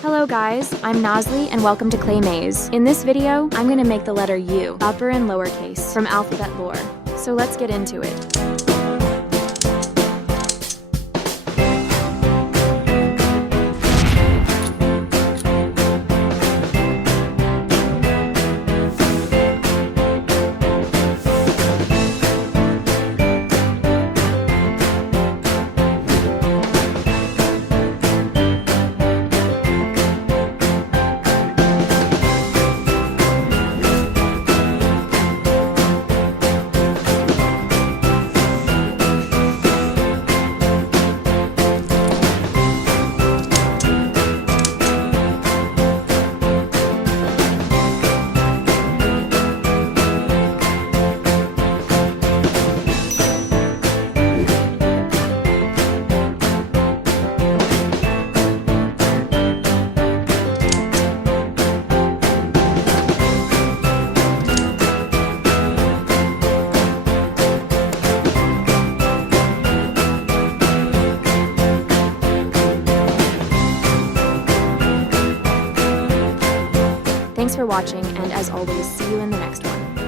Hello guys, I'm Nazli and welcome to Clay Maze. In this video, I'm going to make the letter U, upper and lowercase, from alphabet lore. So let's get into it. Thanks for watching, and as always, see you in the next one.